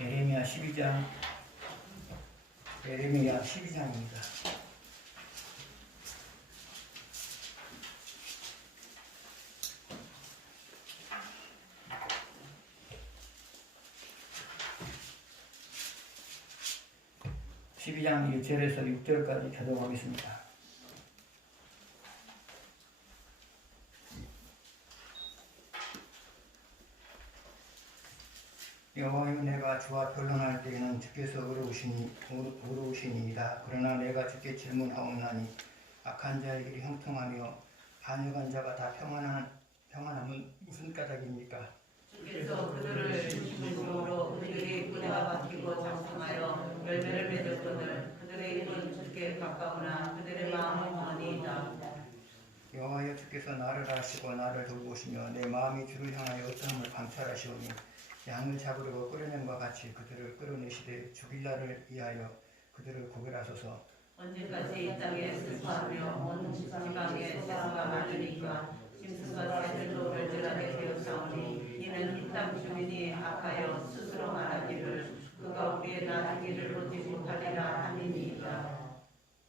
예레미야 12장, 예레미야 12장입니다. (12장) 1절에서 6절까지 교독하겠습니다. 여호와여, 내가 주와 변론할 때에는 주께서 의로우시니이다. 그러나 내가 주께 질문하옵나니 악한 자의 길이 형통하며 반역한 자가 다 평안함은 무슨 까닭입니까? 주께서 그들을 중심으로 그들의 뿌리가 박히고 장성하여 열매를 맺었거늘 그들의 입은 주께 가까우나 그들의 마음은 먼이다. 여호와여, 주께서 나를 아시고 나를 돌보시며 내 마음이 주를 향하여 어떠함을 감찰하시오니 양을 잡으려고 끌어낸과 같이 그들을 끌어내시되 죽일 날을 위하여 그들을 구별하소서. 언제까지 이 땅에 슬퍼하며 온 지방에 세수가 많으니까 짐승과 새들도 멸절하게 되었사오니 이는 이 땅 주민이 악하여 스스로 말하기를 그가 우리의 나은 길을 보지 못하리라 함이니이다.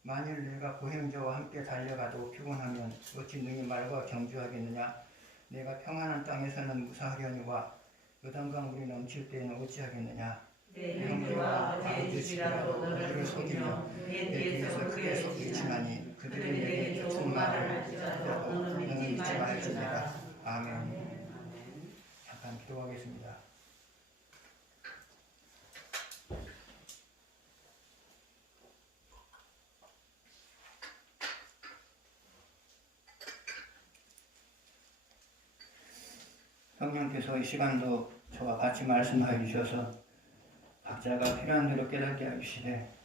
만일 내가 보행자와 함께 달려가도 피곤하면 어찌 능히 말과 경주하겠느냐? 내가 평안한 땅에서는 무사하려니와 요단강 물이 넘칠 때에는 어찌하겠느냐? 내 형제와 아버지의 집이라도 너를 속이며 내 뒤에서 크게 속이지만이 그들이 내게 좋은 말을 할지라도 너는 믿지 말지니라. 아멘. 잠깐 기도하겠습니다. 성령께서 이 시간도 저와 같이 말씀하여 주셔서 각자가 필요한 대로 깨닫게 해주시되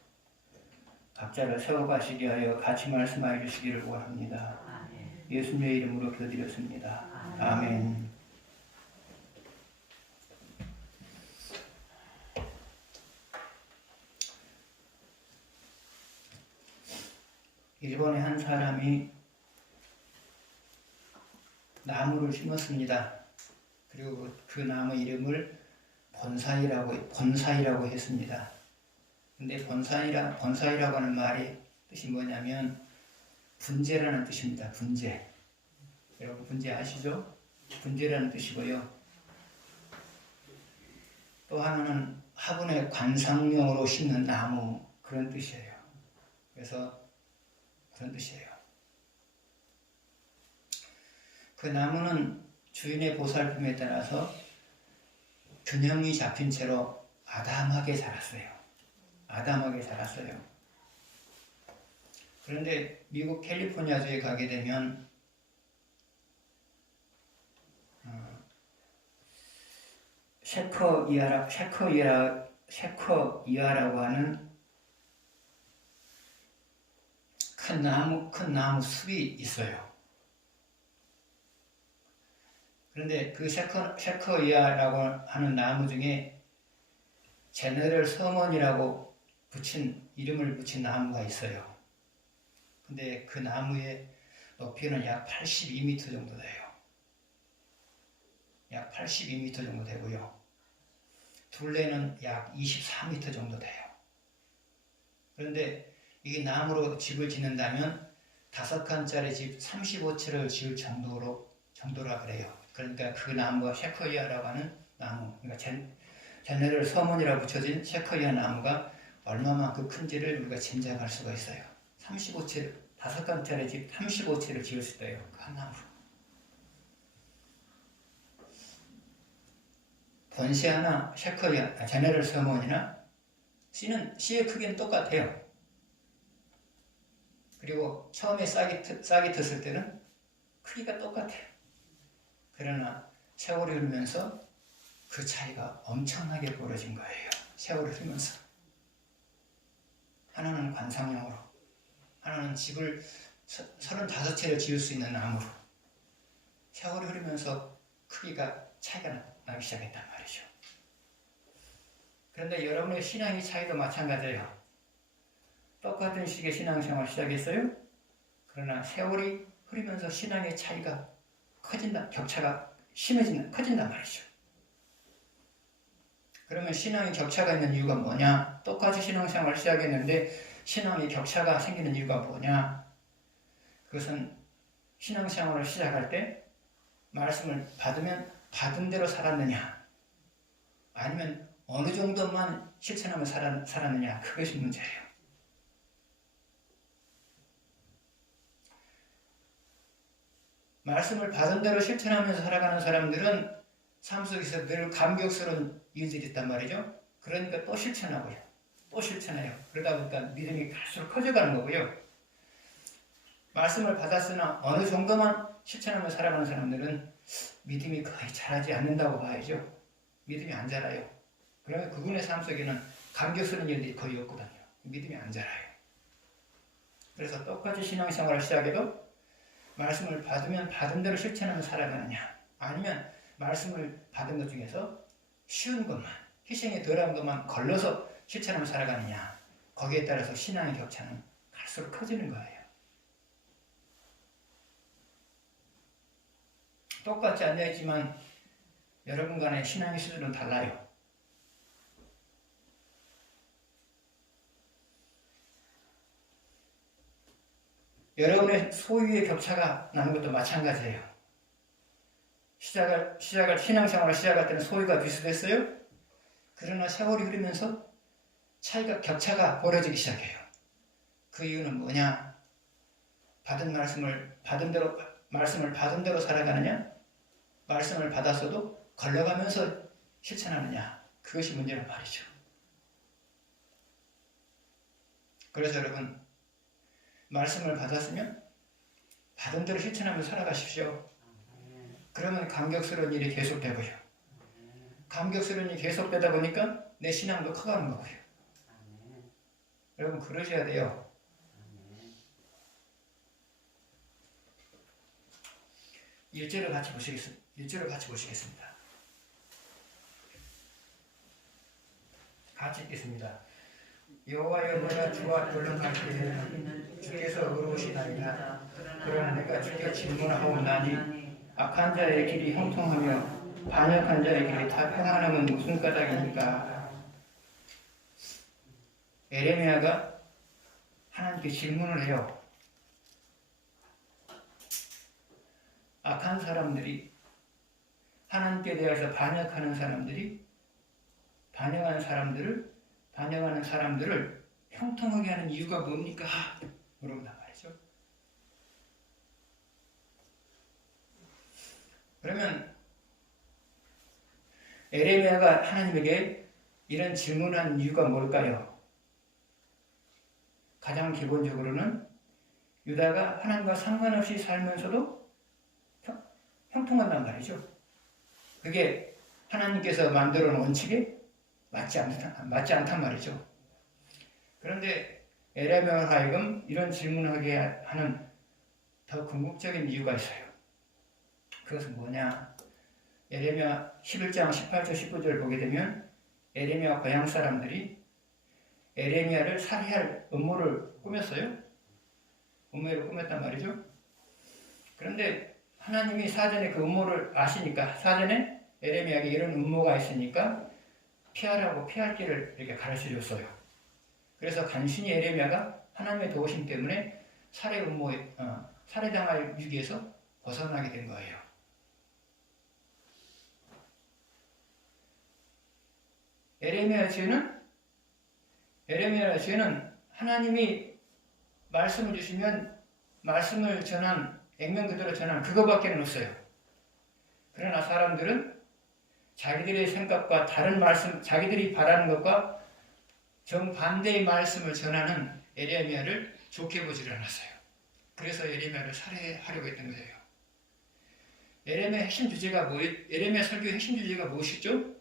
각자를 세워가시게 하여 같이 말씀하여 주시기를 원합니다. 예수님의 이름으로 기도드렸습니다. 아멘. 일본의 한 사람이 나무를 심었습니다. 그리고 그 나무 이름을 본사이라고 했습니다. 근데 본사이라고 하는 말이 뜻이 뭐냐면 분재라는 뜻입니다. 분재. 여러분 분재 아시죠? 분재라는 뜻이고요. 또 하나는 화분의 관상용으로 심는 나무, 그런 뜻이에요. 그래서 그런 뜻이에요. 그 나무는 주인의 보살핌에 따라서 균형이 잡힌 채로 아담하게 자랐어요. 그런데 미국 캘리포니아주에 가게 되면 셰커이아라고 하는 큰 나무 숲이 있어요. 그런데 그 셰커이아라고 하는 나무 중에 제너럴 서먼이라고 이름을 붙인 나무가 있어요. 근데 그 나무의 높이는 약 82m 정도 돼요. 약 82m 정도 되고요. 둘레는 약 24m 정도 돼요. 그런데 이 나무로 집을 짓는다면 5칸짜리 집 35채를 지을 정도라 그래요. 그러니까 그 나무가 셰커이아라고 하는 나무, 그러니까 제너럴 서먼이라고 붙여진 셰커이아 나무가 얼마만큼 큰지를 우리가 짐작할 수가 있어요. 5칸짜리 집 35채를 지을 수 있어요. 그 한 나무로. 본시아나 셰커이아, 제너럴 서먼이나 씨의 크기는 똑같아요. 그리고 처음에 싹이 텄을 때는 크기가 똑같아요. 그러나 세월이 흐르면서 그 차이가 엄청나게 벌어진 거예요. 세월이 흐르면서. 하나는 관상용으로, 하나는 집을 35채를 지을 수 있는 나무로. 세월이 흐르면서 크기가 차이가 나기 시작했단 말이죠. 그런데 여러분의 신앙의 차이도 마찬가지예요. 똑같은 시기에 신앙생활을 시작했어요. 그러나 세월이 흐르면서 신앙의 차이가 커진다, 격차가 커진단 말이죠. 그러면 신앙의 격차가 있는 이유가 뭐냐? 똑같이 신앙생활을 시작했는데 신앙의 격차가 생기는 이유가 뭐냐? 그것은 신앙생활을 시작할 때 말씀을 받으면 받은 대로 살았느냐? 아니면 어느 정도만 실천하며 살았느냐? 그것이 문제예요. 말씀을 받은 대로 실천하면서 살아가는 사람들은 삶 속에서 늘 감격스러운 일들이 있단 말이죠. 그러니까 또 실천하고요. 또 실천해요. 그러다 보니까 믿음이 갈수록 커져가는 거고요. 말씀을 받았으나 어느 정도만 실천하며 살아가는 사람들은 믿음이 거의 자라지 않는다고 봐야죠. 믿음이 안 자라요. 그러면 그분의 삶 속에는 감격스러운 일들이 거의 없거든요. 믿음이 안 자라요. 그래서 똑같이 신앙생활을 시작해도 말씀을 받으면 받은 대로 실천하며 살아가느냐, 아니면 말씀을 받은 것 중에서 쉬운 것만, 희생이 덜한 것만 걸러서 실천하며 살아가느냐, 거기에 따라서 신앙의 격차는 갈수록 커지는 거예요. 똑같이 앉아있지만 여러분 간의 신앙의 수준은 달라요. 여러분의 소유의 격차가 나는 것도 마찬가지예요. 신앙생활을 시작할 때는 소유가 비슷했어요. 그러나 세월이 흐르면서 격차가 벌어지기 시작해요. 그 이유는 뭐냐? 말씀을 받은 대로 살아가느냐? 말씀을 받았어도 걸러가면서 실천하느냐? 그것이 문제란 말이죠. 그래서 여러분, 말씀을 받았으면 받은 대로 실천하면서 살아가십시오. 그러면 감격스러운 일이 계속되고요. 감격스러운 일이 계속되다 보니까 내 신앙도 커가는 거고요. 여러분 그러셔야 돼요. 1절을 같이 보시겠습니다. 같이 읽겠습니다. 여호와여, 내가 주와 변론할 때에는 주께서 의로우시나이다. 그러나 내가 주께 질문하오나니 악한 자의 길이 형통하며 반역한 자의 길이 다 평안함은 무슨 까닭입니까? 에레미야가 하나님께 질문을 해요. 악한 사람들이, 하나님께 대해서 반역하는 사람들을 형통하게 하는 이유가 뭡니까? 물어본단 말이죠. 그러면 에레미야가 하나님에게 이런 질문한 이유가 뭘까요? 가장 기본적으로는 유다가 하나님과 상관없이 살면서도 형통한단 말이죠. 그게 하나님께서 만들어 놓은 원칙에 맞지 않단 말이죠. 그런데 에레미야로 하여금 이런 질문하게 하는 더 궁극적인 이유가 있어요. 그것은 뭐냐? 에레미야 11장 18절 19절을 보게 되면 에레미야 고향 사람들이 에레미야를 살해할 음모를 꾸몄어요. 음모를 꾸몄단 말이죠. 그런데 하나님이 사전에 그 음모를 아시니까, 사전에 에레미야에게 이런 음모가 있으니까 피하라고 피할 길을 이렇게 가르쳐 줬어요. 그래서 간신히 에레미야가 하나님의 도우심 때문에 살해당할 위기에서 벗어나게 된 거예요. 에레미야의 죄는 하나님이 말씀을 주시면 말씀을 액면 그대로 전한 그거밖에는 없어요. 그러나 사람들은 자기들의 생각과 다른 말씀, 자기들이 바라는 것과 정반대의 말씀을 전하는 에레미야를 좋게 보지를 않았어요. 그래서 에레미야를 살해하려고 했던 거예요. 에레미야 설교의 핵심 주제가 무엇이었죠?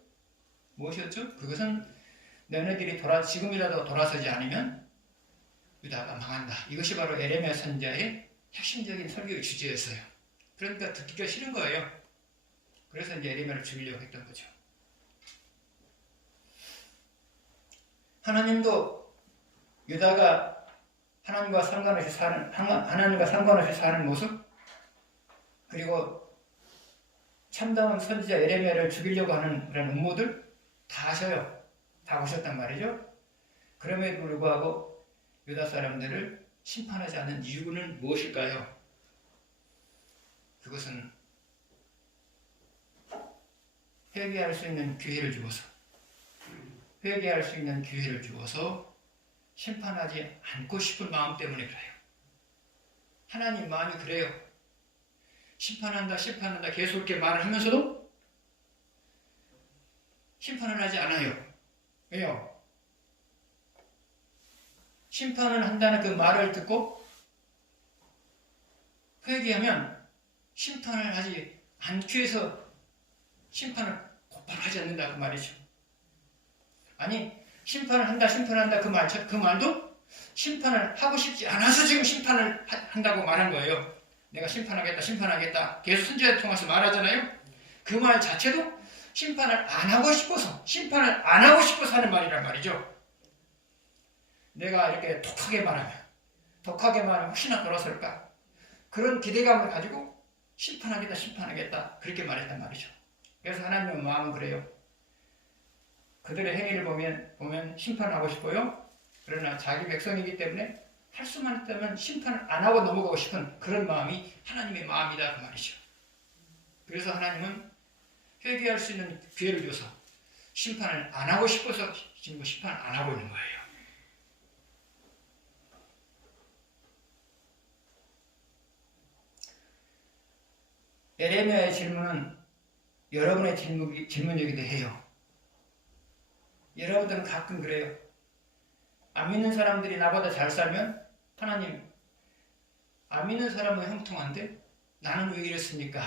그것은 너네들이 지금이라도 돌아서지 않으면 유다가 망한다. 이것이 바로 에레미야 선지자의 핵심적인 설교의 주제였어요. 그러니까 듣기가 싫은 거예요. 그래서 이제 에레미야를 죽이려고 했던 거죠. 하나님도 유다가 하나님과 상관없이 사는 모습, 그리고 참다운 선지자 에레미야를 죽이려고 하는 그런 음모들, 다 하셔요. 다 보셨단 말이죠. 그럼에도 불구하고 유다 사람들을 심판하지 않는 이유는 무엇일까요? 그것은 회개할 수 있는 기회를 주어서 심판하지 않고 싶은 마음 때문에 그래요. 하나님 마음이 그래요. 심판한다 계속 이렇게 말을 하면서도 심판을 하지 않아요. 왜요? 심판을 한다는 그 말을 듣고 회개하면 심판을 하지 않기 위해서 심판을 곧바로 하지 않는다 그 말이죠. 아니 심판을 한다 그 말도 심판을 하고 싶지 않아서 지금 심판을 한다고 말한 거예요. 내가 심판하겠다 계속 선지자를 통해서 말하잖아요. 그 말 자체도 심판을 안 하고 싶어서 하는 말이란 말이죠. 내가 이렇게 독하게 말하면 혹시나 그러실까 그런 기대감을 가지고 심판하겠다 그렇게 말했단 말이죠. 그래서 하나님의 마음은 그래요. 그들의 행위를 보면 심판하고 싶어요. 그러나 자기 백성이기 때문에 할 수만 있다면 심판을 안 하고 넘어가고 싶은 그런 마음이 하나님의 마음이다 그 말이죠. 그래서 하나님은 회개할 수 있는 기회를 줘서 심판을 안 하고 싶어서 지금 심판을 안 하고 있는 거예요. 에레미야의 질문은 여러분의 질문이기도 해요. 여러분들은 가끔 그래요. 안 믿는 사람들이 나보다 잘 살면 하나님, 안 믿는 사람은 형통한데 나는 왜 이랬습니까?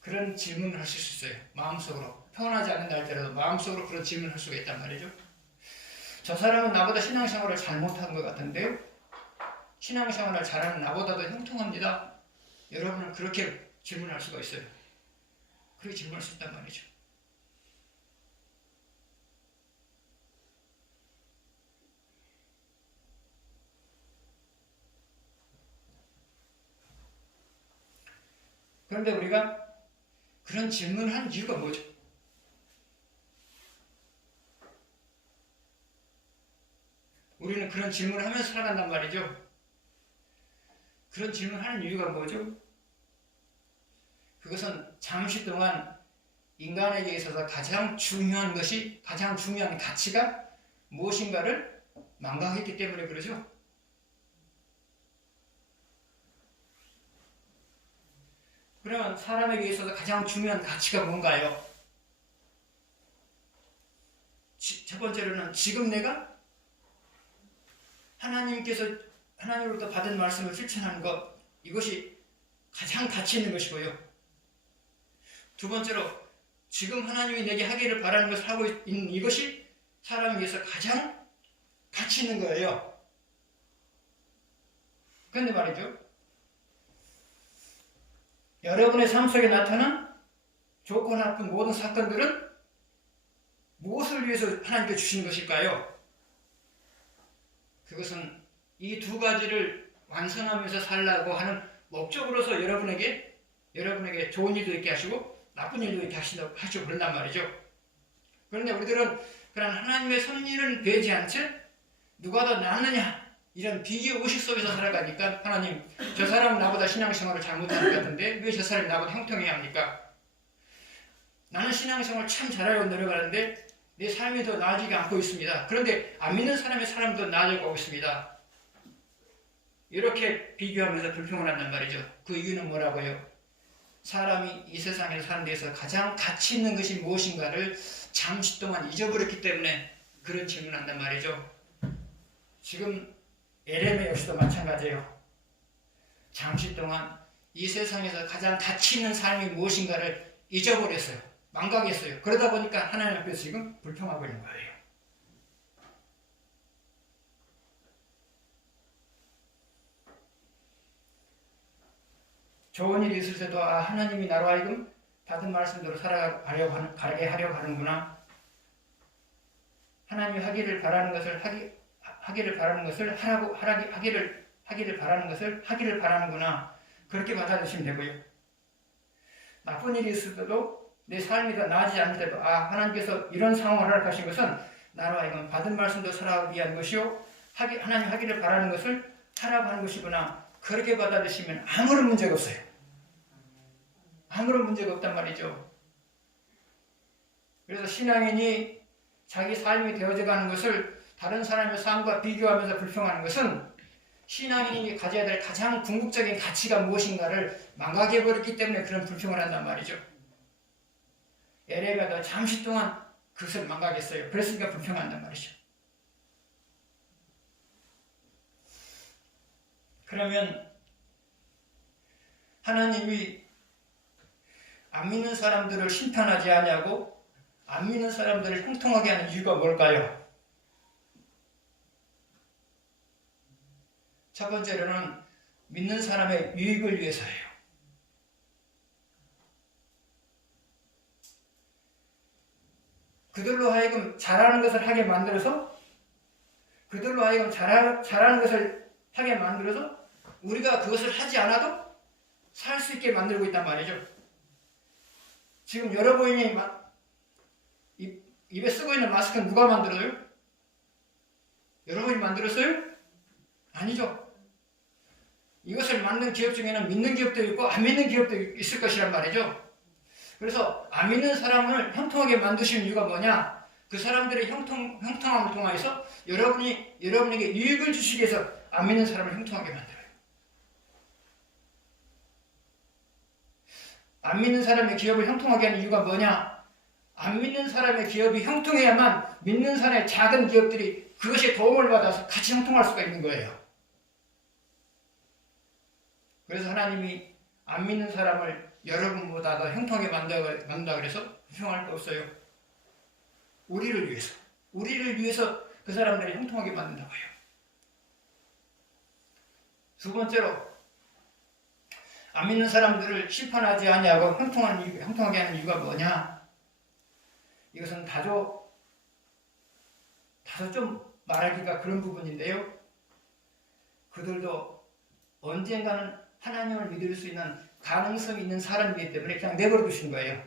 그런 질문을 하실 수 있어요. 마음속으로. 표현하지 않는다 할지라도 마음속으로 그런 질문을 할 수가 있단 말이죠. 저 사람은 나보다 신앙생활을 잘못한 것 같은데요. 신앙생활을 잘하는 나보다도 형통합니다. 여러분은 그렇게 질문할 수가 있어요. 그렇게 질문할 수 있단 말이죠. 그런데 우리가 그런 질문을 한 이유가 뭐죠? 우리는 그런 질문을 하면서 살아간단 말이죠. 그런 질문을 하는 이유가 뭐죠? 그것은 잠시 동안 인간에게 있어서 가장 중요한 가치가 무엇인가를 망각했기 때문에 그러죠. 그러면 사람에게 있어서 가장 중요한 가치가 뭔가요? 첫 번째로는 지금 내가 하나님으로부터 받은 말씀을 실천하는 것, 이것이 가장 가치 있는 것이고요. 두 번째로 지금 하나님이 내게 하기를 바라는 것을 하고 있는 이것이 사람에 의해서 가장 가치 있는 거예요. 그런데 말이죠. 여러분의 삶 속에 나타난 좋고 나쁜 모든 사건들은 무엇을 위해서 하나님께 주신 것일까요? 그것은 이 두 가지를 완성하면서 살라고 하는 목적으로서 여러분에게 좋은 일도 있게 하시고 나쁜 일도 있게 하시고 그런단 말이죠. 그런데 우리들은 그런 하나님의 섭리를 배지 않지 누가 더 낫느냐 이런 비교 의식 속에서 살아가니까 하나님 저 사람은 나보다 신앙생활을 잘못하는 것 같은데 왜 저 사람이 나보다 형통해야 합니까? 나는 신앙생활을 참 잘하려고 노력하는데 내 삶이 더 나아지지 않고 있습니다. 그런데 안 믿는 사람의 삶은 더 나아지고 있습니다. 이렇게 비교하면서 불평을 한단 말이죠. 그 이유는 뭐라고요? 사람이 이 세상에서 사는 데서 가장 가치 있는 것이 무엇인가를 잠시 동안 잊어버렸기 때문에 그런 질문을 한단 말이죠. 지금 에레미야 역시도 마찬가지예요. 잠시 동안 이 세상에서 가장 가치 있는 삶이 무엇인가를 잊어버렸어요. 망각했어요. 그러다 보니까 하나님 앞에서 지금 불평하고 있는 거예요. 좋은 일이 있을 때도 하나님이 나로 하여금 받은 말씀대로 가게 하려고 하는구나. 하나님이 하기를 바라는 것을 하기를 바라는구나. 그렇게 받아주시면 되고요. 나쁜 일이 있을 때도 내 삶이 더 나아지지 않을 때도 하나님께서 이런 상황을 허락하신 것은 나로 하여금 받은 말씀도 살아가기 위한 것이요 하나님 하기를 바라는 것을 하라고 하는 것이구나. 그렇게 받아들이시면 아무런 문제가 없어요. 아무런 문제가 없단 말이죠. 그래서 신앙인이 자기 삶이 되어져 가는 것을 다른 사람의 삶과 비교하면서 불평하는 것은 신앙인이 가져야 될 가장 궁극적인 가치가 무엇인가를 망각해버렸기 때문에 그런 불평을 한단 말이죠. 에레미야도 잠시 동안 그것을 망각했어요. 그랬으니까 불평한단 말이죠. 그러면 하나님이 안 믿는 사람들을 심판하지 아니하고 안 믿는 사람들을 형통하게 하는 이유가 뭘까요? 첫 번째로는 믿는 사람의 유익을 위해서예요. 그들로 하여금 잘하는 것을 하게 만들어서 그들로 하여금 잘하는 것을 하게 만들어서 우리가 그것을 하지 않아도 살 수 있게 만들고 있단 말이죠. 지금 여러분이 입에 쓰고 있는 마스크는 누가 만들어요? 여러분이 만들었어요? 아니죠. 이것을 만든 기업 중에는 믿는 기업도 있고 안 믿는 기업도 있을 것이란 말이죠. 그래서 안 믿는 사람을 형통하게 만드시는 이유가 뭐냐? 그 사람들의 형통함을 통하여서 여러분에게 유익을 주시기 위해서 안 믿는 사람을 형통하게 만들어요. 안 믿는 사람의 기업을 형통하게 하는 이유가 뭐냐? 안 믿는 사람의 기업이 형통해야만 믿는 사람의 작은 기업들이 그것에 도움을 받아서 같이 형통할 수가 있는 거예요. 그래서 하나님이 안 믿는 사람을 여러분보다 더 형통하게 만든다 그래서 불평할 거 없어요. 우리를 위해서 그 사람들이 형통하게 만든다고요. 두 번째로 안 믿는 사람들을 심판하지 아니하고 형통하게 하는 이유가 뭐냐? 이것은 다소 좀 말하기가 그런 부분인데요. 그들도 언젠가는 하나님을 믿을 수 있는 가능성이 있는 사람이기 때문에 그냥 내버려 두신 거예요.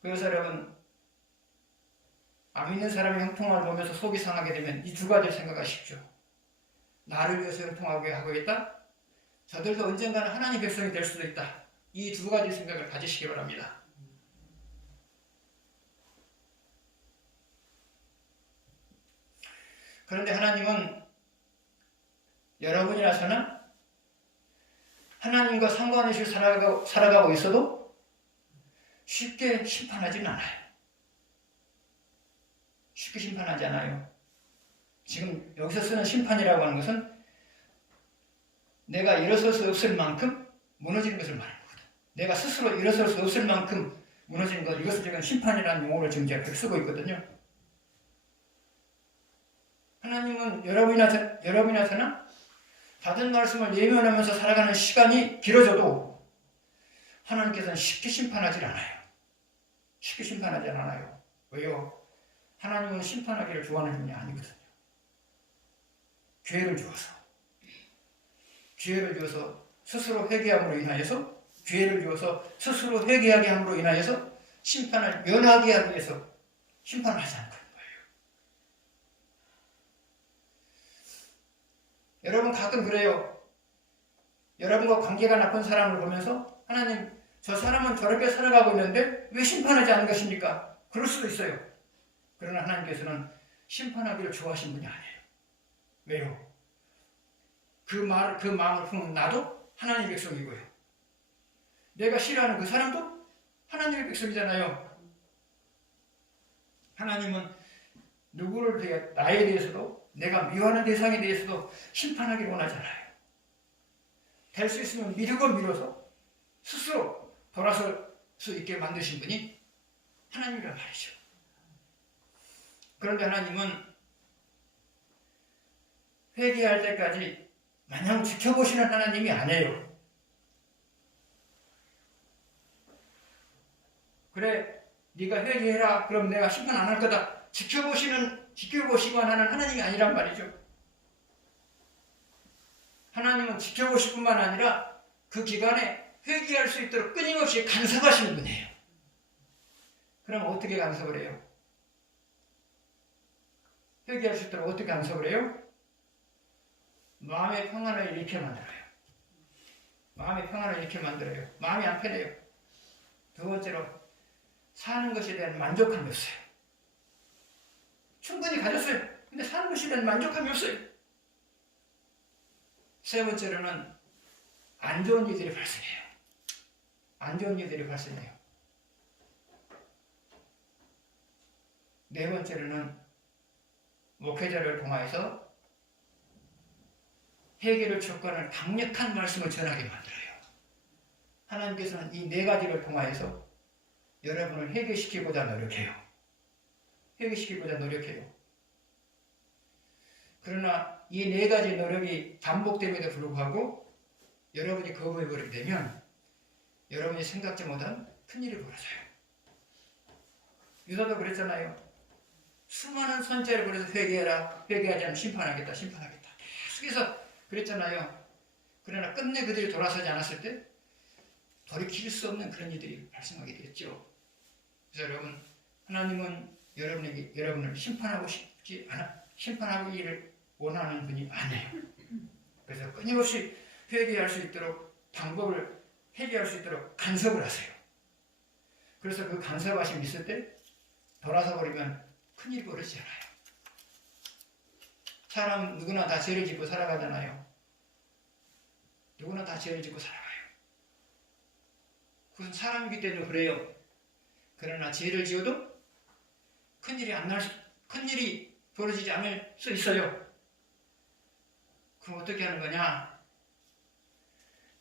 그래서 여러분, 안 믿는 사람의 형통함을 보면서 속이 상하게 되면 이 두 가지를 생각하십시오. 나를 위해서 형통하게 하고 있다. 저들도 언젠가는 하나님 백성이 될 수도 있다. 이 두 가지 생각을 가지시기 바랍니다. 그런데 하나님은 여러분이라서는 하나님과 상관없이 살아가고 있어도 쉽게 심판하지는 않아요. 쉽게 심판하지 않아요. 지금 여기서 쓰는 심판이라고 하는 것은 내가 일어설 수 없을 만큼 무너지는 것을 말하는 거거든. 내가 스스로 일어설 수 없을 만큼 무너지는 것, 이것을 지금 심판이라는 용어를 지금 제가 쓰고 있거든요. 하나님은 여러분이나저나 받은 말씀을 예면하면서 살아가는 시간이 길어져도 하나님께서는 쉽게 심판하지 않아요. 쉽게 심판하지 않아요. 왜요? 하나님은 심판하기를 좋아하는 분이 아니거든요. 기회를 주어서 스스로 회개함으로 인하여서 스스로 회개하게 함으로 인하여서 심판을 면하게 하기 위해서 심판을 하지 않는 거예요. 여러분 가끔 그래요. 여러분과 관계가 나쁜 사람을 보면서 하나님, 저 사람은 저렇게 살아가고 있는데 왜 심판하지 않는 것입니까? 그럴 수도 있어요. 그러나 하나님께서는 심판하기를 좋아하신 분이 아니에요. 왜요? 그 마음을 품은 나도 하나님의 백성이고요. 내가 싫어하는 그 사람도 하나님의 백성이잖아요. 하나님은 나에 대해서도 내가 미워하는 대상에 대해서도 심판하기를 원하잖아요. 될 수 있으면 미뤄서 스스로 돌아설 수 있게 만드신 분이 하나님이란 말이죠. 그런데 하나님은 회개할 때까지 마냥 지켜보시는 하나님이 아니에요. 그래, 네가 회개해라. 그럼 내가 심판 안 할 거다. 지켜보시기만 하는 하나님이 아니란 말이죠. 하나님은 지켜보실 뿐만 아니라 그 기간에 회개할 수 있도록 끊임없이 간섭하시는 분이에요. 그럼 어떻게 간섭을 해요? 회개할 수 있도록 어떻게 간섭을 해요? 마음의 평안을 잃게 만들어요. 마음의 평안을 잃게 만들어요. 마음이 안 편해요. 두 번째로 사는 것에 대한 만족감이 없어요. 충분히 가졌어요. 근데 사는 것에 대한 만족감이 없어요. 세 번째로는 안 좋은 일들이 발생해요. 안 좋은 일들이 발생해요. 네 번째로는 목회자를 통하여서 회개를 촉구하는 강력한 말씀을 전하게 만들어요. 하나님께서는 이 네 가지를 통하여서 여러분을 회개시키고자 노력해요. 회개시키고자 노력해요. 그러나 이 네 가지 노력이 반복됨에도 불구하고 여러분이 거부해버리게 되면 여러분이 생각지 못한 큰일이 벌어져요. 유다도 그랬잖아요. 수많은 선자를 보내서 회개해라. 회개하지 않으면 심판하겠다. 심판하겠다. 계속해서 그랬잖아요. 그러나 끝내 그들이 돌아서지 않았을 때 돌이킬 수 없는 그런 일들이 발생하게 되었죠. 그래서 여러분, 하나님은 여러분을 심판하고 싶지 않아, 심판하기를 원하는 분이 아니에요. 그래서 끊임없이 회개할 수 있도록 방법을 회개할 수 있도록 간섭을 하세요. 그래서 그 간섭하심이 있을 때 돌아서 버리면 큰일이 벌어지지 않아요. 사람 누구나 다 죄를 짓고 살아가잖아요. 누구나 다 죄를 짓고 살아가요. 그것은 사람이기 때문에 그래요. 그러나 죄를 지어도 큰일이 벌어지지 않을 수 있어요. 그럼 어떻게 하는 거냐?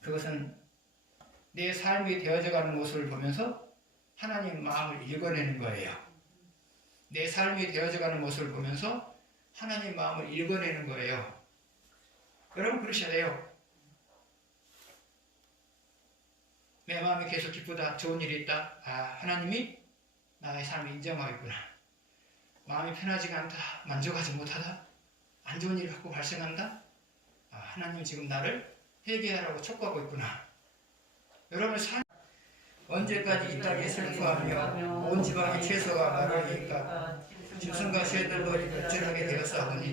그것은 내 삶이 되어져가는 모습을 보면서 하나님 마음을 읽어내는 거예요. 내 삶이 되어져가는 모습을 보면서 하나님 마음을 읽어내는 거예요. 여러분 그러셔야 돼요. 내 마음이 계속 기쁘다. 좋은 일이 있다. 하나님이 나의 삶을 인정하겠구나. 마음이 편하지가 않다. 만족하지 못하다. 안 좋은 일이 자꾸 발생한다. 하나님 지금 나를 회개하라고 촉구하고 있구나. 여러분의 삶 언제까지 이 땅에 슬퍼하며 온 지방의 채소가 마르니까 짐승과 새들도 멸절하게 되었사오니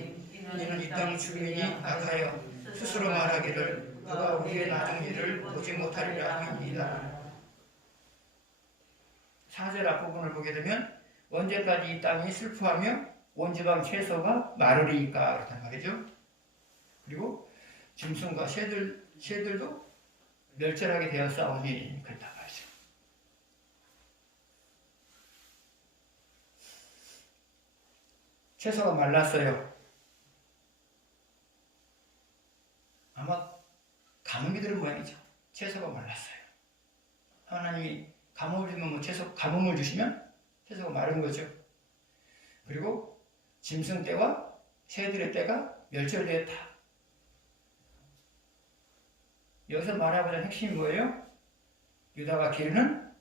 이는 이 땅 주민이 악하여 스스로 말하기를 누가 우리의 나중 일을 보지 못하리라 함이니이다. 4절 앞부분을 보게 되면 언제까지 이 땅이 슬퍼하며 온 지방 채소가 마르리까 그렇단 말이죠. 그리고 짐승과 새들도 멸절하게 되었사오니 그렇단 말이죠. 채소가 말랐어요. 아마 가뭄이 들은 모양이죠. 채소가 말랐어요. 하나님이 가뭄을 주면 가뭄을 주시면 채소가 마른 거죠. 그리고 짐승 떼와 새들의 떼가 멸절되었다. 여기서 말하고자 하는 핵심이 뭐예요? 유다가 기르는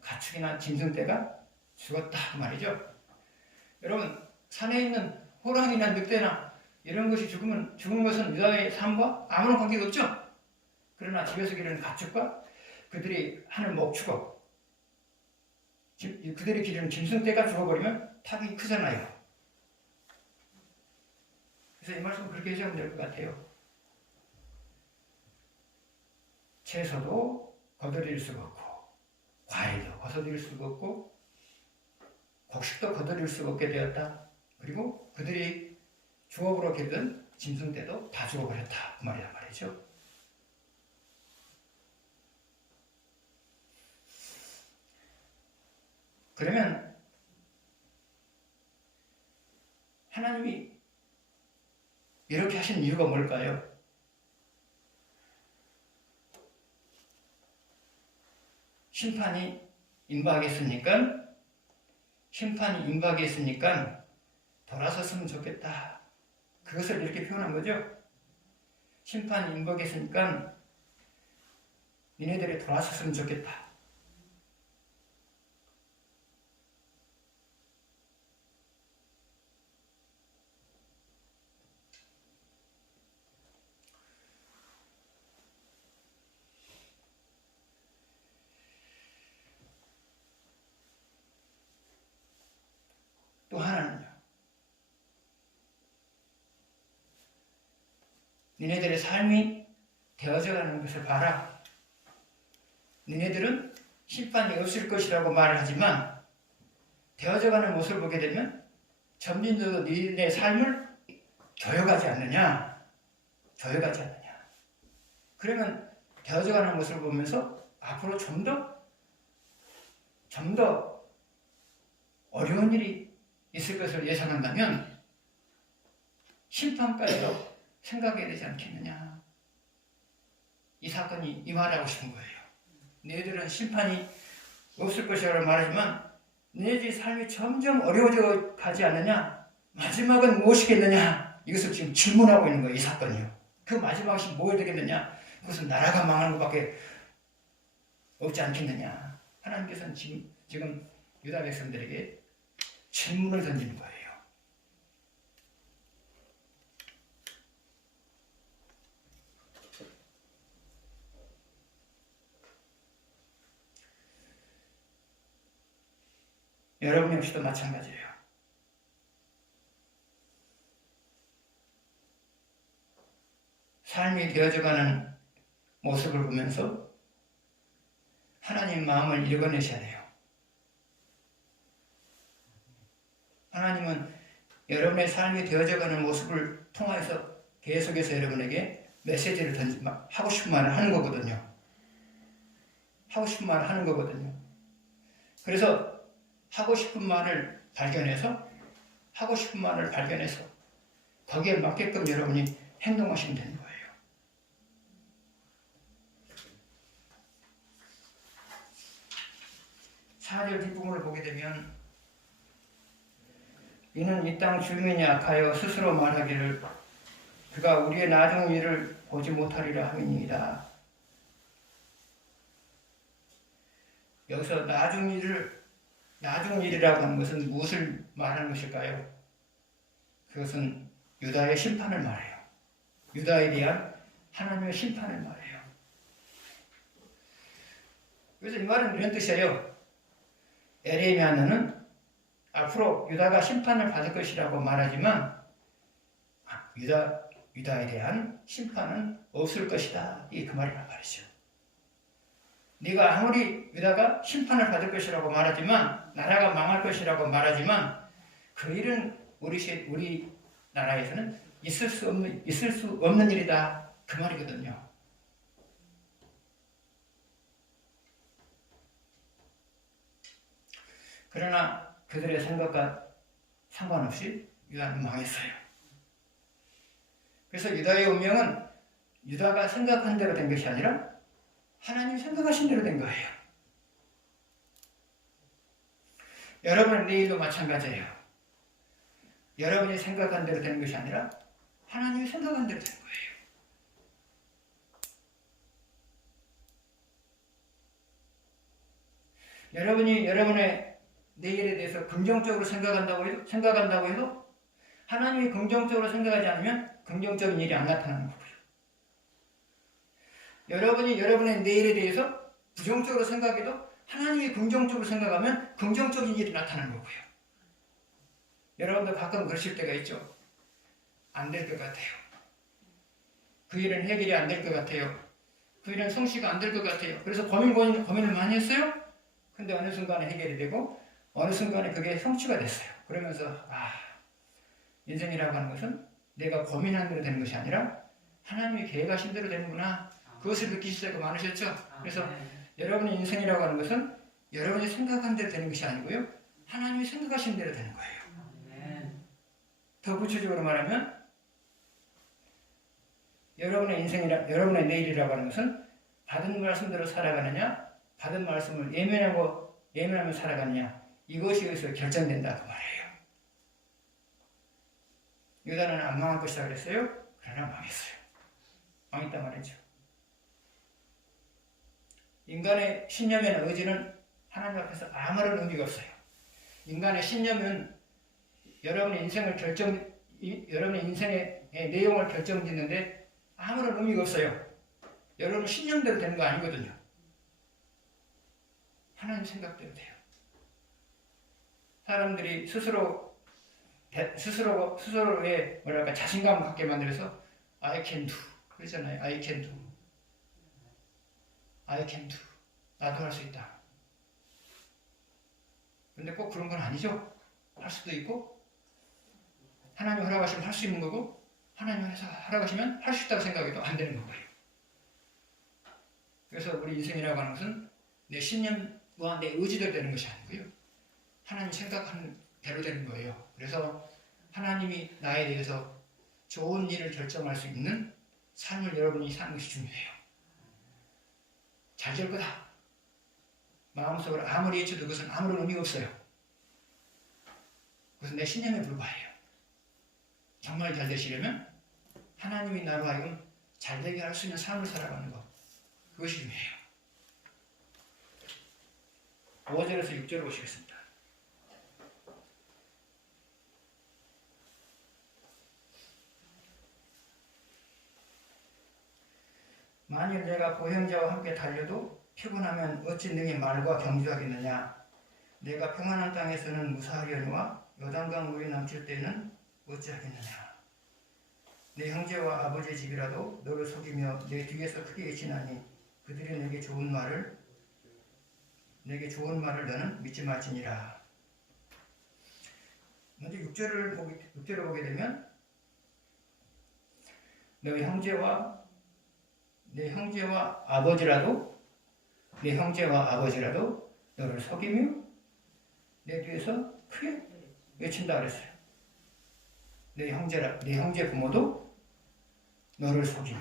가축이나 짐승 떼가 죽었다 그 말이죠. 여러분 산에 있는 호랑이나 늑대나 이런 것이 죽은 것은 유다의 삶과 아무런 관계가 없죠. 그러나 집에서 기르는 가축과 그들이 하는 목축업, 그들이 기르는 짐승떼가 죽어버리면 타격이 크잖아요. 그래서 이 말씀은 그렇게 해석하면 될 것 같아요. 채소도 거둬들일 수가 없고 과일도 거둬들일 수가 없고 곡식도 거둬들일 수가 없게 되었다. 그리고 그들이 주업으로 기르던 짐승떼도 다 죽어버렸다. 그 말이란 말이죠. 그러면 하나님이 이렇게 하신 이유가 뭘까요? 심판이 임박했으니까 돌아섰으면 좋겠다. 그것을 이렇게 표현한 거죠. 심판이 임박했으니까 니네들이 돌아섰으면 좋겠다. 또 하나는요. 니네들의 삶이 되어져가는 것을 봐라. 니네들은 심판이 없을 것이라고 말을 하지만 되어져가는 모습을 보게 되면 점진적으로 니네 삶을 조여가지 않느냐. 조여가지 않느냐. 그러면 되어져가는 모습을 보면서 앞으로 좀 더 어려운 일이 있을 것을 예상한다면 심판까지도 생각해야 되지 않겠느냐. 이 사건이 이 말하고 싶은 거예요. 너희들은 심판이 없을 것이라고 말하지만 너희들의 삶이 점점 어려워져 가지 않느냐. 마지막은 무엇이겠느냐. 이것을 지금 질문하고 있는 거예요. 이 사건이요. 그 마지막이 뭐가 되겠느냐. 그것은 나라가 망하는 것밖에 없지 않겠느냐. 하나님께서는 지금 유다 백성들에게 질문을 던지는 거예요. 여러분 역시도 마찬가지예요. 삶이 되어져가는 모습을 보면서 하나님 마음을 읽어내셔야 돼요. 하나님은 여러분의 삶이 되어져가는 모습을 통해서 계속해서 여러분에게 메시지를 하고 싶은 말을 하는 거거든요. 하고 싶은 말을 하는 거거든요. 그래서 하고 싶은 말을 발견해서 거기에 맞게끔 여러분이 행동하시면 되는 거예요. 사절 뒷부분을 보게 되면 이는 이 땅 주민이 악하여 스스로 말하기를 그가 우리의 나중 일을 보지 못하리라 함이니이다. 여기서 나중 일이라고 하는 것은 무엇을 말하는 것일까요? 그것은 유다의 심판을 말해요. 유다에 대한 하나님의 심판을 말해요. 그래서 이 말은 이런 뜻이에요. 에레미야는 앞으로 유다가 심판을 받을 것이라고 말하지만 유다에 대한 심판은 없을 것이다. 이게 그 말이란 말이죠. 네가 아무리 유다가 심판을 받을 것이라고 말하지만 나라가 망할 것이라고 말하지만 그 일은 우리 나라에서는 있을 수 없는 일이다. 그 말이거든요. 그러나 그들의 생각과 상관없이 유다는 망했어요. 그래서 유다의 운명은 유다가 생각한 대로 된 것이 아니라 하나님이 생각하신 대로 된 거예요. 여러분의 내일도 마찬가지예요. 여러분이 생각한 대로 되는 것이 아니라 하나님이 생각한 대로 되는 거예요. 여러분이 여러분의 내일에 대해서 긍정적으로 생각한다고 해도 하나님이 긍정적으로 생각하지 않으면 긍정적인 일이 안 나타나는 거고요. 여러분이 여러분의 내일에 대해서 부정적으로 생각해도 하나님이 긍정적으로 생각하면 긍정적인 일이 나타나는 거고요. 여러분도 가끔 그러실 때가 있죠. 안 될 것 같아요. 그 일은 해결이 안 될 것 같아요. 그 일은 성취가 안 될 것 같아요. 그래서 고민을 많이 했어요. 근데 어느 순간에 해결이 되고 어느 순간에 그게 성취가 됐어요. 그러면서 인생이라고 하는 것은 내가 고민한 대로 되는 것이 아니라 하나님이 계획하신 대로 되는구나. 그것을 느끼실 때가 많으셨죠. 그래서 여러분의 인생이라고 하는 것은 여러분이 생각한 대로 되는 것이 아니고요. 하나님이 생각하신 대로 되는 거예요. 더 구체적으로 말하면 여러분의 내일이라고 하는 것은 받은 말씀대로 살아가느냐, 받은 말씀을 예면하며 살아가느냐, 이것이 여기서 결정된다 그 말이에요. 유다는 안 망할 것이라 그랬어요. 그러나 망했어요. 망했단 말이죠. 인간의 신념이나 의지는 하나님 앞에서 아무런 의미가 없어요. 인간의 신념은 여러분의 인생의 내용을 결정짓는데 아무런 의미가 없어요. 여러분 신념대로 되는 거 아니거든요. 하나님 생각대로 돼요. 사람들이 스스로 스스로의 뭐랄까 자신감 갖게 만들어서 I can do 그러잖아요. I can do. I can do. 나도 할 수 있다. 근데 꼭 그런 건 아니죠. 할 수도 있고 하나님 허락하시면 할 수 있는 거고 하나님 허락하시면 할 수 있다고 생각해도 안 되는 거예요. 그래서 우리 인생이라고 하는 것은 내 신념과 내 의지대로 되는 것이 아니고요. 하나님 생각하는 대로 되는 거예요. 그래서 하나님이 나에 대해서 좋은 일을 결정할 수 있는 삶을 여러분이 사는 것이 중요해요. 잘 될 거다. 마음속으로 아무리 외쳐도 그것은 아무런 의미가 없어요. 그것은 내 신념에 불과해요. 정말 잘 되시려면 하나님이 나로 하여금 잘 되게 할 수 있는 삶을 살아가는 것. 그것이 중요해요. 5절에서 6절 보시겠습니다. 만일 내가 보행자와 함께 달려도 피곤하면 어찌 능히 말과 경주하겠느냐. 내가 평안한 땅에서는 무사하려니와 요단강 물이 넘칠 때에는 어찌하겠느냐. 내 형제와 아버지의 집이라도 너를 속이며 내 뒤에서 크게 외치나니 그들이 내게 좋은 말을 너는 믿지 말지니라. 먼저 6절을 보게 되면 내 형제와 아버지라도 너를 속이며 내 뒤에서 크게 외친다 그랬어요. 내 형제 부모도 너를 속이며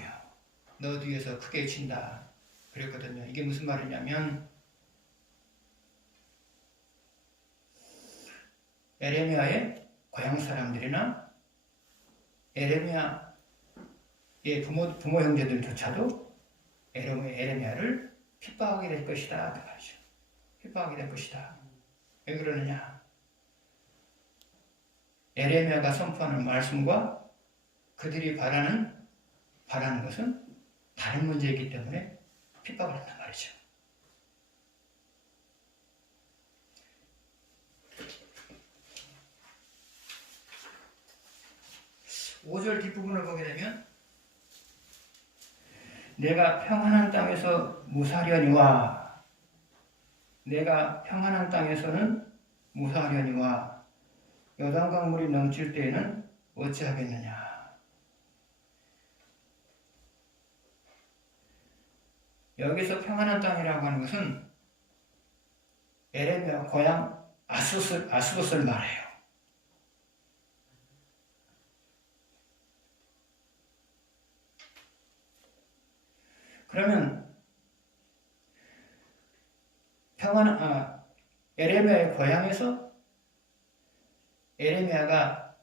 너 뒤에서 크게 외친다 그랬거든요. 이게 무슨 말이냐면 에레미야의 고향 사람들이나 에레미야의 부모 형제들조차도 에레미야를 핍박하게 될 것이다 그 말이죠. 핍박하게 될 것이다. 왜 그러느냐? 에레미야가 선포하는 말씀과 그들이 바라는 것은 다른 문제이기 때문에 핍박을 한단 말이죠. 5절 뒷부분을 보게 되면 내가 평안한 땅에서 무사하려니와 요단강 물이 넘칠 때에는 어찌하겠느냐. 여기서 평안한 땅이라고 하는 것은 에레미야 고향 아스돗을 말해요. 그러면 에레미야의 고향에서 에레미야가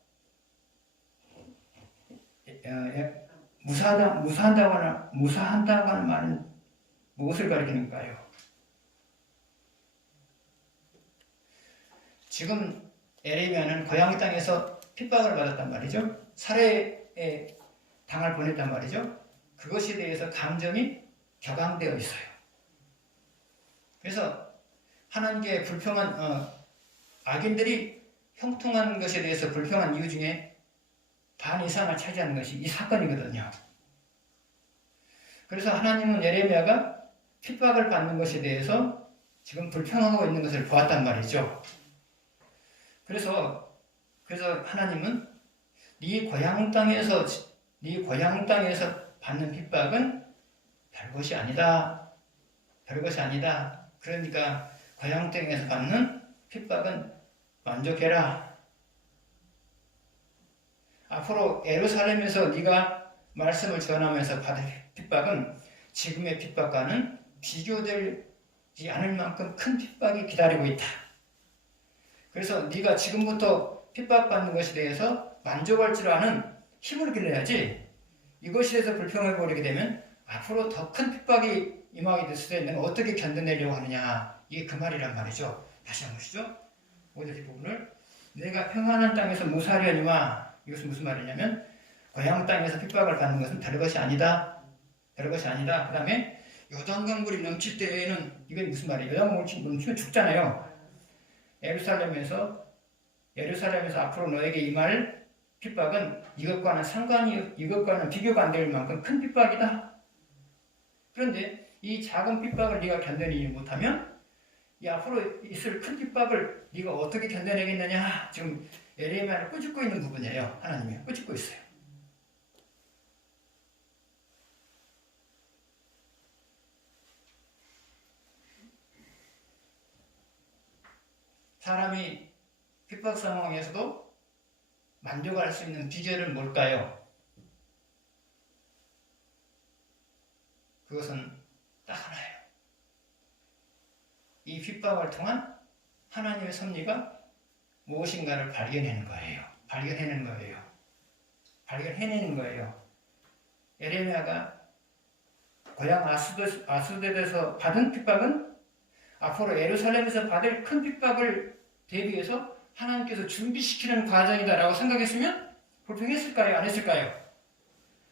무사한다고 하는 말은 무엇을 가리키는가요? 지금 에레미야는 고향 땅에서 핍박을 받았단 말이죠. 살해에 당할 뻔했단 말이죠. 그것에 대해서 감정이 격앙되어 있어요. 그래서 하나님께 불평한 악인들이 형통한 것에 대해서 불평한 이유 중에 반 이상을 차지하는 것이 이 사건이거든요. 그래서 하나님은 에레미야가 핍박을 받는 것에 대해서 지금 불평하고 있는 것을 보았단 말이죠. 그래서 하나님은 네 고향 땅에서 받는 핍박은 별것이 아니다. 그러니까 고향 땅에서 받는 핍박은 만족해라. 앞으로 예루살렘에서 네가 말씀을 전하면서 받을 핍박은 지금의 핍박과는 비교되지 않을 만큼 큰 핍박이 기다리고 있다. 그래서 네가 지금부터 핍박받는 것에 대해서 만족할 줄 아는 힘을 길러야지. 이것에 대해서 불평해버리게 되면 앞으로 더 큰 핍박이 임하게 될 수도 있는데 어떻게 견뎌내려고 하느냐. 이게 그 말이란 말이죠. 다시 한번 보시죠. 5절 뒷부분을 내가 평안한 땅에서 무사하려니와 이것은 무슨 말이냐면 고향 땅에서 핍박을 받는 것은 별것이 아니다. 그 다음에 요단강물이 넘칠 때에는 이게 무슨 말이에요? 요단강물이 넘치면 죽잖아요. 예루살렘에서 예루살렘에서 앞으로 너에게 임할 핍박은 이것과는 비교가 안 될 만큼 큰 핍박이다. 그런데 이 작은 핍박을 네가 견뎌내지 못하면 이 앞으로 있을 큰 핍박을 네가 어떻게 견뎌내겠느냐. 지금 에레미야를 꾸짖고 있는 부분이에요. 하나님이 꾸짖고 있어요. 사람이 핍박 상황에서도 만족할 수 있는 비결은 뭘까요? 그것은 딱 하나예요. 이 핍박을 통한 하나님의 섭리가 무엇인가를 발견해내는 거예요. 에레미야가 고향 아스돗에서 받은 핍박은 앞으로 예루살렘에서 받을 큰 핍박을 대비해서 하나님께서 준비시키는 과정이다라고 생각했으면 불평했을까요? 안 했을까요?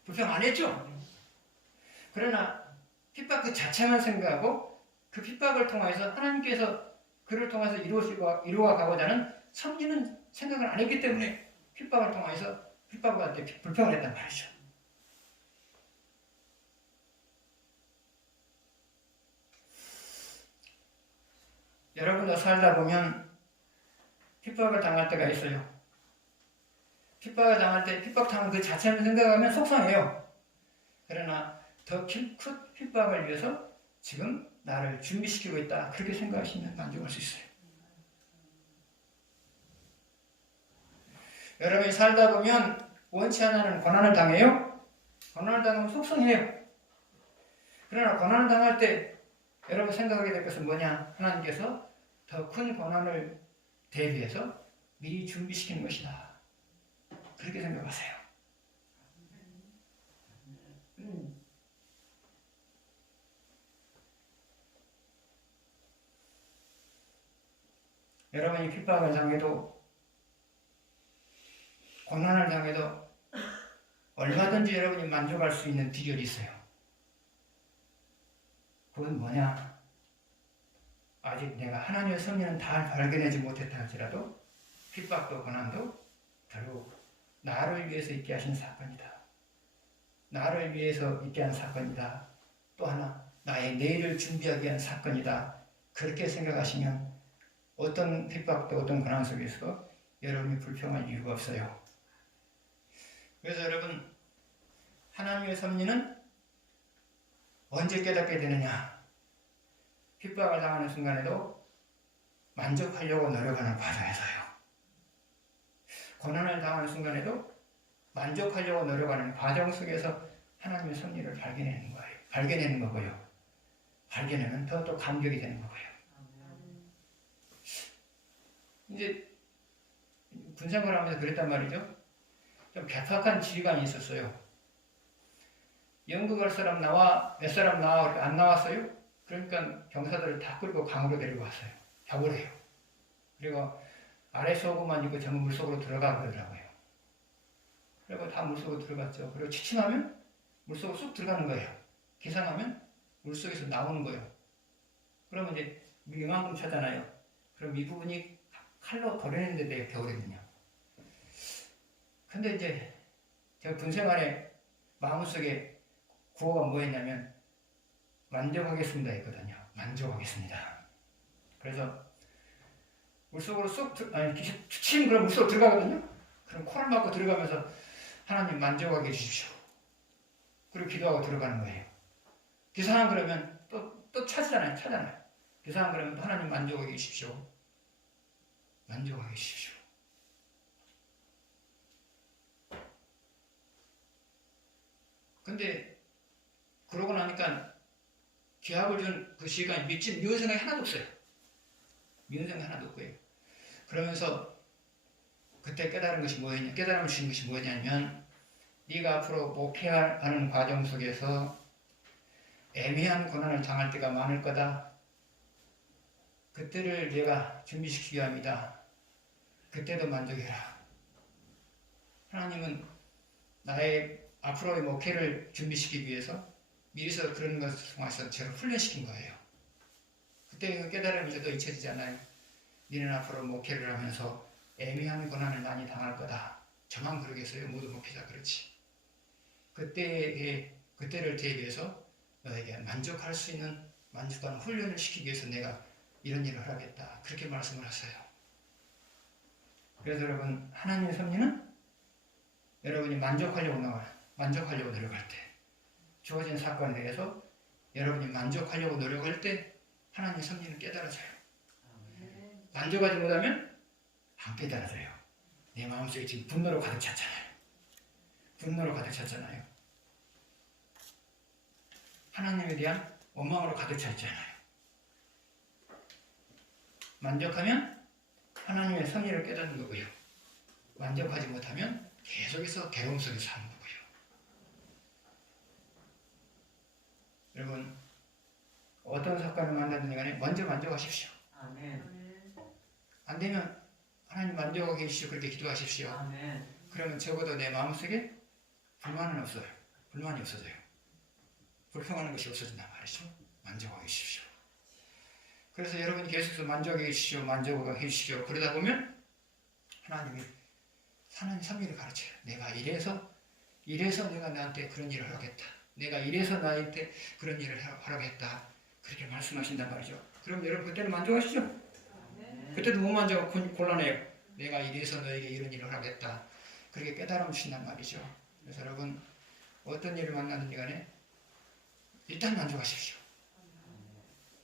불평 안 했죠? 그러나 핍박 그 자체만 생각하고 그 핍박을 통해서 하나님께서 그를 통해서 이루어 가고자 하는 섭리는 생각을 안 했기 때문에 핍박을 통해서 핍박을 할 때 불평을 했단 말이죠. 여러분도 살다 보면 핍박을 당할 때가 있어요. 핍박을 당할 때 핍박 당한 그 자체를 생각하면 속상해요. 그러나 더 큰 핍박을 위해서 지금 나를 준비시키고 있다. 그렇게 생각하시면 만족할 수 있어요. 여러분이 살다 보면 원치 않는 고난을 당해요. 고난을 당하면 속상해요. 그러나 고난을 당할 때 여러분 생각하게 될 것은 뭐냐? 하나님께서 더 큰 고난을 대비해서 미리 준비시키는 것이다. 그렇게 생각하세요. 여러분이 핍박을 당해도 고난을 당해도 얼마든지 여러분이 만족할 수 있는 비결이 있어요. 그건 뭐냐? 아직 내가 하나님의 섭리는 다 발견하지 못했다 할지라도 핍박도 고난도 결국 나를 위해서 있게 하신 사건이다. 나를 위해서 있게 한 사건이다. 또 하나 나의 내일을 준비하기 위한 사건이다. 그렇게 생각하시면 어떤 핍박도 어떤 고난 속에서도 여러분이 불평할 이유가 없어요. 그래서 여러분 하나님의 섭리는 언제 깨닫게 되느냐? 핍박을 당하는 순간에도 만족하려고 노력하는 과정에서요. 고난을 당하는 순간에도 만족하려고 노력하는 과정 속에서 하나님의 섭리를 발견하는 거고요. 발견하면 더 감격이 되는 거고요. 이제 군생활 하면서 그랬단 말이죠. 좀 개팍한 지휘관이 있었어요. 연극 할 사람 몇 사람 안 나왔어요? 그러니까 병사들을 다 끌고 강으로 데리고 왔어요. 벽을 해요. 그리고 아래 속옷만 입고 전부 물속으로 들어가 그러더라고요. 그리고 다 물속으로 들어갔죠. 그리고 취침하면 물속으로 쑥 들어가는 거예요. 기상하면 물속에서 나오는 거예요. 그러면 이제 이만큼 차잖아요. 그럼 이 부분이 칼로 도려내는 데 돼요. 겨울에는요. 근데 이제 제가 군생활에 마음속에 구호가 뭐였냐면 만족하겠습니다 했거든요. 만족하겠습니다. 그래서 물속으로 취침 그럼 물속으로 들어가거든요. 그럼 코를 막고 들어가면서 하나님 만족하게 해주십시오. 그리고 기도하고 들어가는 거예요. 기상한 그러면 또 차잖아요. 기상한 그러면 또 하나님 만족하게 해주십시오. 만족하게 해주십시오. 근데 그러고 나니까 기합을 준 그 시간에 미운 생각이 하나도 없어요. 미운 생각이 하나도 없고요. 그러면서 그때 깨달음을 주신 것이 뭐였냐면 네가 앞으로 목회하는 과정 속에서 애매한 고난을 당할 때가 많을 거다. 그때를 내가 준비시키기 위함이다. 그때도 만족해라. 하나님은 나의 앞으로의 목회를 준비시키기 위해서 미리서 그런 것을 통해서 제가 훈련시킨 거예요. 그때 그 깨달음이 저도 잊혀지지 않아요. 너는 앞으로 목회를 하면서 애매한 고난을 많이 당할 거다. 저만 그러겠어요? 모두 목회자 그렇지. 그때를 대비해서 너에게 만족할 수 있는 만족하는 훈련을 시키기 위해서 내가 이런 일을 하겠다. 그렇게 말씀을 하세요. 그래서 여러분, 하나님의 섭리는 여러분이 만족하려고 노력할 때, 주어진 사건에 대해서 여러분이 만족하려고 노력할 때 하나님의 섭리는 깨달아져요. 만족하지 못하면 안 깨달아져요. 내 마음속에 지금 분노로 가득 찼잖아요. 하나님에 대한 원망으로 가득 차 있잖아요. 만족하면 하나님의 섭리를 깨닫는 거고요. 만족하지 못하면 계속해서 괴로움 속에 사는 거고요. 여러분, 어떤 사건을 만나든 간에 먼저 만족하십시오. 아멘. 안 되면 하나님 만족하게 해주시오. 그렇게 기도하십시오. 아멘. 그러면 적어도 내 마음속에 불만이 없어져요. 불평하는 것이 없어진단 말이죠. 만족하게 해주십시오. 그래서 여러분이 계속해서 만족하게 해주십시오. 그러다 보면 하나님이 하나님 섭리를 가르쳐요. 내가 이래서 내가 나한테 그런 일을 하겠다. 내가 이래서 나한테 그런 일을 하겠다. 그렇게 말씀하신단 말이죠. 그럼 여러분 그때는 만족하시죠? 그때도 못 만족하고 곤란해요. 내가 이래서 너에게 이런 일을 하겠다. 그렇게 깨달음 주신단 말이죠. 그래서 여러분 어떤 일을 만나든지 간에 일단 만족하십시오.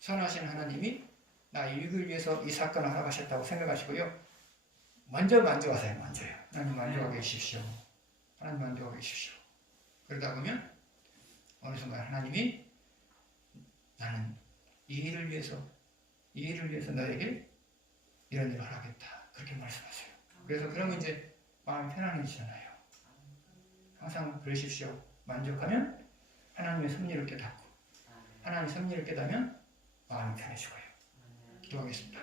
선하신 하나님이 나 이익을 위해서 이 사건을 허락하셨다고 생각하시고요. 먼저 만족하세요. 먼저요. 하나님 만족하게 해주십시오. 하나님 만족하게 해주십시오. 그러다 보면 어느 순간 하나님이 나는 이 일을 위해서 너에게 이런 일을 하겠다. 그렇게 말씀하세요. 그래서 그러면 이제 마음이 편안해지잖아요. 항상 그러십시오. 만족하면 하나님의 섭리를 깨닫고 하나님의 섭리를 깨닫으면 마음이 편해지고요. 기도하겠습니다.